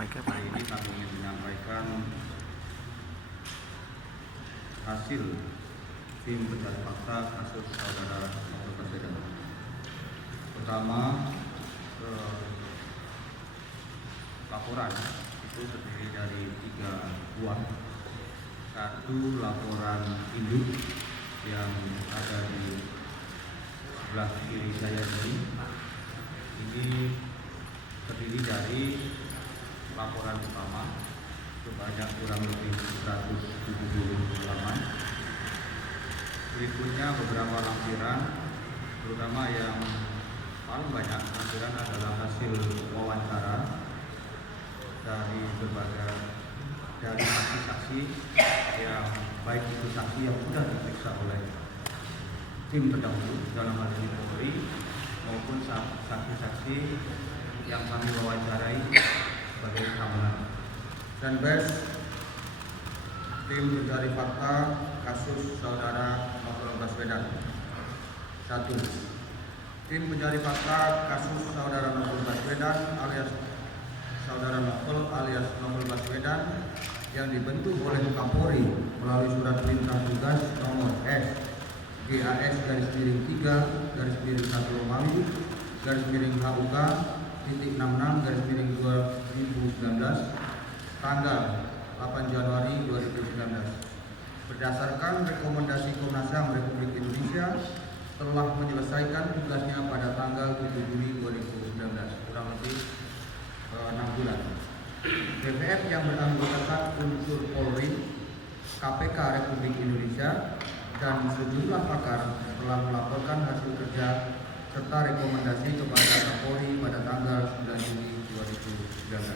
Hari ini kami ingin menyampaikan hasil tim pencari fakta kasus saudara Novel Baswedan. Pertama, laporan itu terdiri dari 3 buah. Satu laporan induk yang ada di sebelah kiri saya ini terdiri dari laporan utama sebanyak kurang lebih 170 halaman. Berikutnya beberapa lampiran, terutama yang paling banyak lampiran adalah hasil wawancara dari berbagai saksi-saksi yang baik itu saksi yang sudah diperiksa oleh tim terdahulu dalam hal ini Polri maupun saksi-saksi yang kami wawancarai sebagai keamanan. Dan tim pencari fakta kasus saudara Novel Baswedan. 1. Tim pencari fakta kasus saudara Novel Baswedan alias saudara Novel alias Novel Baswedan yang dibentuk oleh Kapolri melalui surat perintah tugas nomor S/GAS/3/1 Romawi /HUK /66/2019 tanggal 8 Januari 2019 berdasarkan rekomendasi Komnas HAM Republik Indonesia telah menyelesaikan tugasnya pada tanggal 7 Juli 2019, kurang lebih 6 bulan. BPF yang beranggotakan unsur Polri, KPK Republik Indonesia dan sejumlah pakar telah melaporkan hasil kerja serta rekomendasi kepada Kapolri pada tanggal 9 Juli 2019.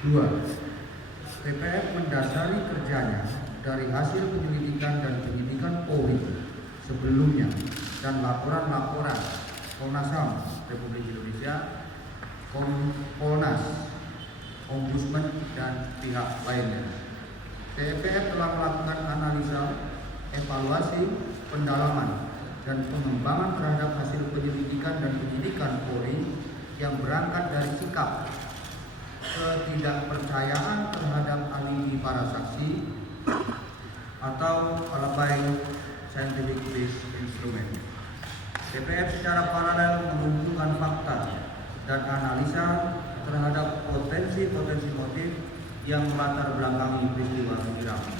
2. BPF mendasari kerjanya dari hasil penyelidikan dan penyidikan Polri sebelumnya dan laporan-laporan Komnas HAM Republik Indonesia, Kompolnas, Ombudsman dan pihak lainnya. BPF telah melakukan analisa, evaluasi, pendalaman dan pengembangan terhadap hasil penyelidikan dan penyidikan Polri yang berangkat dari sikap ketidakpercayaan terhadap alibi para saksi atau alibi scientific based instrument. BPF secara paralel mengumpulkan fakta dan analisa terhadap potensi-potensi motif yang melatar belakangi peristiwa penyerangan.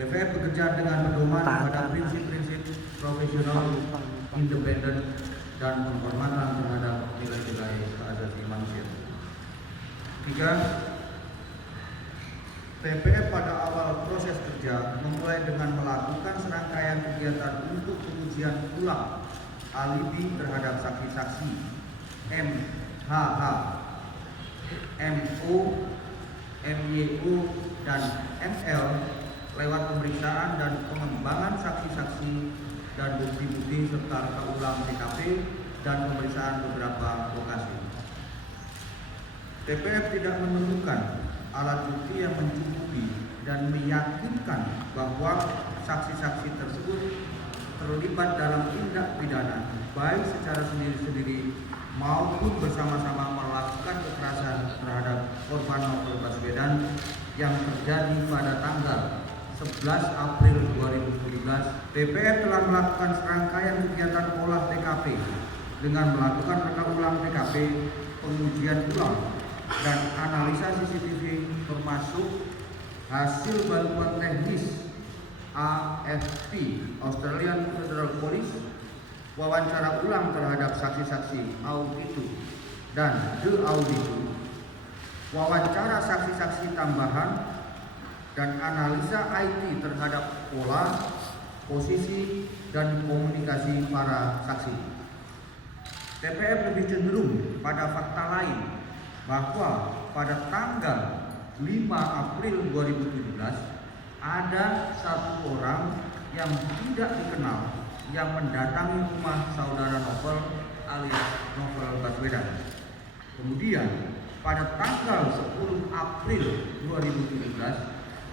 BPF bekerja dengan pedoman pada prinsip-prinsip profesional, independen, dan penghormatan terhadap nilai-nilai hak asasi manusia. 3. BPF pada awal proses kerja memulai dengan melakukan serangkaian kegiatan untuk pengujian ulang alibi terhadap saksi-saksi MHH, MO, MYO, dan ML lewat pemeriksaan dan pengembangan saksi-saksi dan bukti-bukti serta reka ulang TKP dan pemeriksaan beberapa lokasi. BPF tidak menemukan alat bukti yang mencukupi dan meyakinkan bahwa saksi-saksi tersebut terlibat dalam tindak pidana baik secara sendiri-sendiri maupun bersama-sama melakukan kekerasan terhadap korban Novel Baswedan yang terjadi pada tanggal 11 April 2017. BPF telah melakukan serangkaian kegiatan olah TKP dengan melakukan reka ulang TKP, pengujian ulang, dan analisa CCTV termasuk hasil bantuan teknis AFP Australian Federal Police, wawancara ulang terhadap saksi-saksi auditu dan de auditu, wawancara saksi-saksi tambahan, dan analisa IT terhadap pola, posisi, dan komunikasi para saksi. BPF lebih cenderung pada fakta lain bahwa pada tanggal 5 April 2017 ada satu orang yang tidak dikenal yang mendatangi rumah saudara Novel alias Novel Baswedan. Kemudian pada tanggal 10 April 2017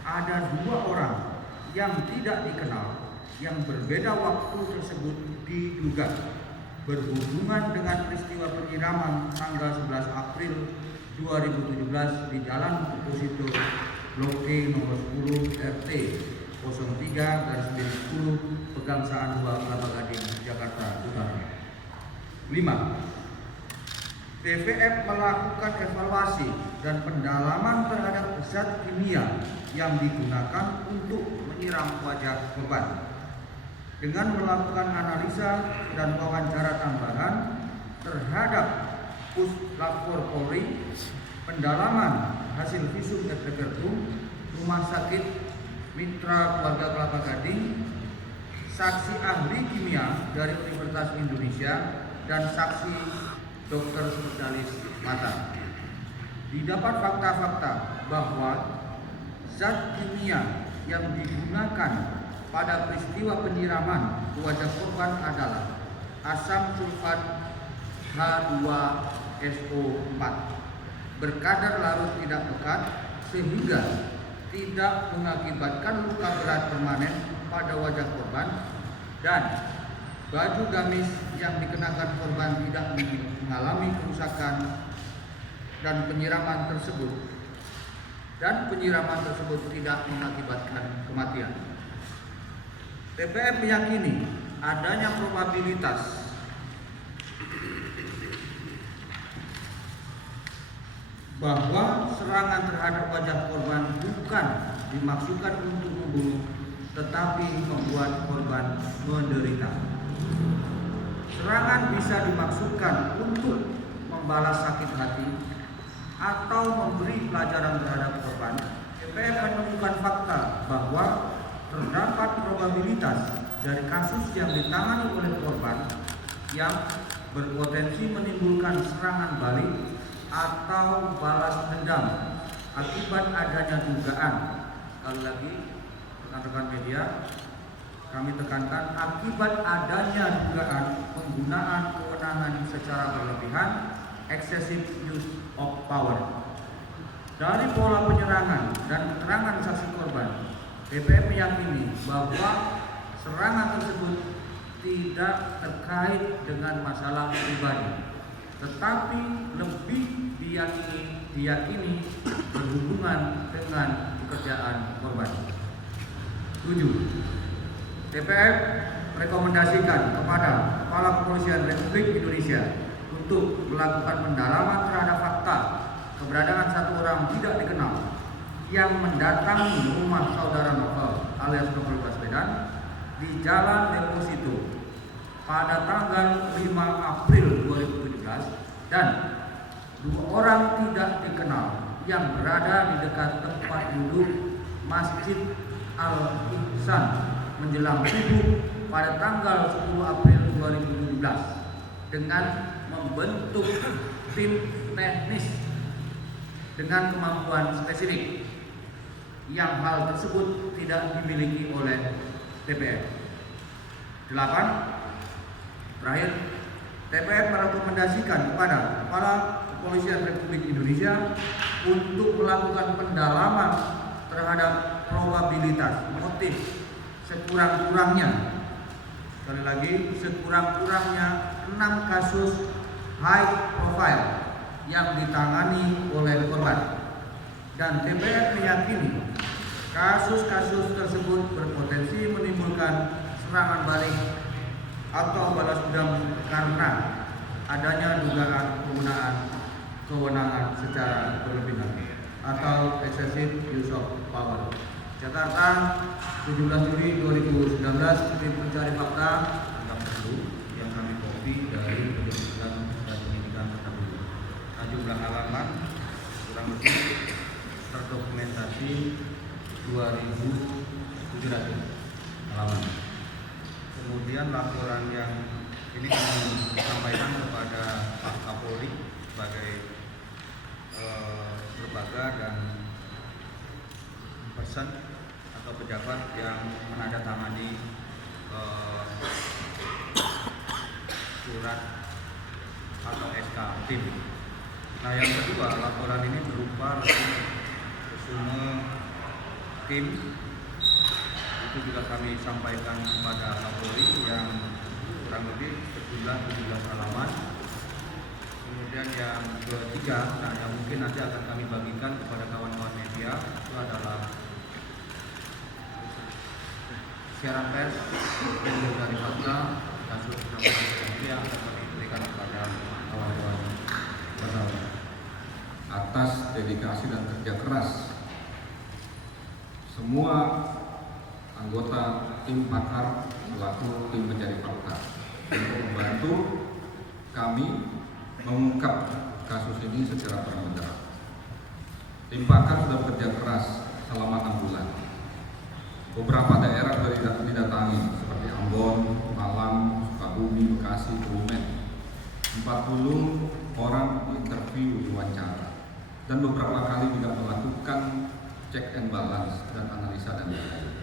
ada 2 orang yang tidak dikenal yang berbeda waktu tersebut diduga berhubungan dengan peristiwa penyiraman tanggal 11 April 2017 di Jalan Deposito Blok E nomor 10 RT 03/10 Pegangsaan 2 Kelapa Gading, Jakarta Utara. 5. TVF melakukan evaluasi dan pendalaman terhadap zat kimia yang digunakan untuk menyiram wajah korban dengan melakukan analisa dan wawancara tambahan terhadap Puslapor Polri, pendalaman hasil visum et repertum Rumah Sakit Mitra Keluarga Kelapa Gading, saksi ahli kimia dari Universitas Indonesia, dan saksi dokter spesialis mata. Didapat fakta-fakta bahwa zat kimia yang digunakan pada peristiwa penyiraman ke wajah korban adalah asam sulfat H2SO4 berkadar larut tidak pekat sehingga tidak mengakibatkan luka berat permanen pada wajah korban, dan baju gamis yang dikenakan korban tidak mengalami kerusakan dan penyiraman tersebut tidak mengakibatkan kematian. TPF meyakini adanya probabilitas bahwa serangan terhadap wajah korban bukan dimaksudkan untuk membunuh, tetapi membuat korban menderita. Serangan bisa dimaksudkan untuk membalas sakit hati atau memberi pelajaran terhadap korban. TPF menemukan fakta bahwa terdapat probabilitas dari kasus yang ditangani oleh korban yang berpotensi menimbulkan serangan balik atau balas dendam akibat adanya dugaan. Sekali lagi, rekan-rekan media, kami tekankan akibat adanya dugaan penggunaan kewenangan secara berlebihan, excessive use of power. Dari pola penyerangan dan keterangan saksi korban, TPF meyakini bahwa serangan tersebut tidak terkait dengan masalah pribadi, tetapi lebih diyakini berhubungan dengan pekerjaan korban. 7. TPF rekomendasikan kepada Kepala Kepolisian Republik Indonesia untuk melakukan pendalaman terhadap fakta keberadaan satu orang tidak dikenal yang mendatangi rumah saudara Novel alias Novel Baswedan di Jalan Deposito pada tanggal 5 April 2017 dan 2 orang tidak dikenal yang berada di dekat tempat duduk Masjid Al-Ihsan menjelang subuh pada tanggal 10 April 2017 dengan membentuk tim teknis dengan kemampuan spesifik yang hal tersebut tidak dimiliki oleh TPF. 8. Terakhir, TPF merekomendasikan kepada Kepala Kepolisian Republik Indonesia untuk melakukan pendalaman terhadap probabilitas motif sekurang-kurangnya, sekali lagi, sekurang-kurangnya 6 kasus high profile yang ditangani oleh korban, dan TPF meyakini kasus-kasus tersebut berpotensi menimbulkan serangan balik atau balas dendam karena adanya dugaan penggunaan kewenangan secara berlebihan atau excessive use of power. Catatan 17 Juli 2019, tim pencari fakta tentang perlu yang kami copy dari penjelasan dan penyidikan terdahulu. Jumlah halaman kurang lebih terdokumentasi 2.700 halaman. Kemudian laporan yang ini kami sampaikan kepada Pak Kapolri sebagai lembaga dan person atau pejabat yang menandatangani surat atau SK tim. Nah, yang kedua, laporan ini berupa resume tim. Itu juga kami sampaikan kepada Kapolri yang kurang lebih berjumlah 17 halaman. Kemudian yang ketiga, yang mungkin nanti akan kami bagikan kepada kawan-kawan media, itu adalah siaran pers dan dari fakta kasus yang akan kami berikan kepada kawan-kawan wartawan. Atas dedikasi dan kerja keras semua anggota tim pakar selaku tim pencari fakta untuk membantu kami mengungkap kasus ini secara terang-benderang. Tim pakar sudah bekerja keras selama 6 bulan. Beberapa daerah sudah didatangi seperti Ambon, Malang, Sukabumi, Bekasi, Kebumen. 40 orang interview diwawancara dan beberapa kali juga melakukan check and balance dan analisa dan lain-lain.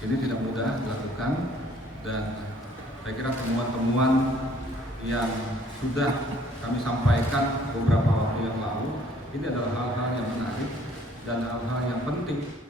Ini tidak mudah dilakukan dan saya kira temuan-temuan yang sudah kami sampaikan beberapa waktu yang lalu ini adalah hal-hal yang menarik dan hal-hal yang penting